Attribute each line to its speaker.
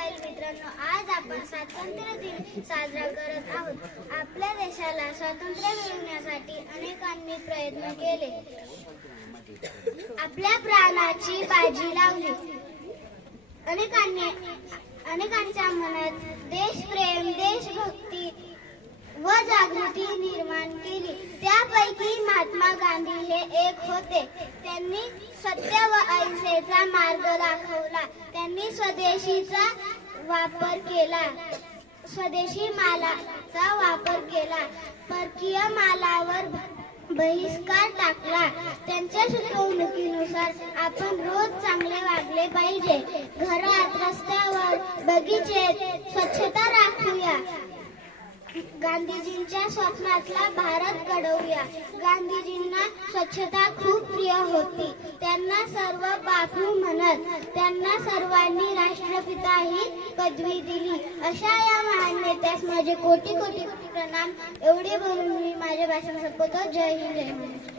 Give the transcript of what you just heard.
Speaker 1: Mobile मित्रांनो आज आपण स्वातंत्र्य दिन साजरा करत आहोत. आपल्या देशाला स्वातंत्र्य मिळवण्यासाठी अनेकांनी प्रयत्न केले. आपल्या प्राणाची बाजी लावली. अनेकांनी अनेकांच्या मनात देशप्रेम देशभक्ती व जागृती निर्माण केली. त्यापैकी महात्मा गांधी हे एक होते. त्यांनी सत्य व अहिंसेचा मार्ग दाखवला. त्यांनी स्वदेशीचा वापर केला. स्वदेशी मालाचा वापर केला. परकीय मालावर बहिष्कार टाकला. त्यांच्या शिकवणुकीनुसार आपण रोज चांगले वागले पाहिजे. घरात रस्त्यावर बगीचेत स्वच्छता राखूया. गांधीजींच्या स्वप्नातला भारत घडवूया. गांधीजींना स्वच्छता खूप प्रिय होती. त्यांना सर्व बापू म्हणत त्यांना सर्वांनी राष्ट्रपिता ही पदवी दिली. अशा या महान नेत्यास माझे कोटी कोटी कोटी प्रणाम. एवढे बोलून मी माझे भाषण संपवतो. जय हिंद जय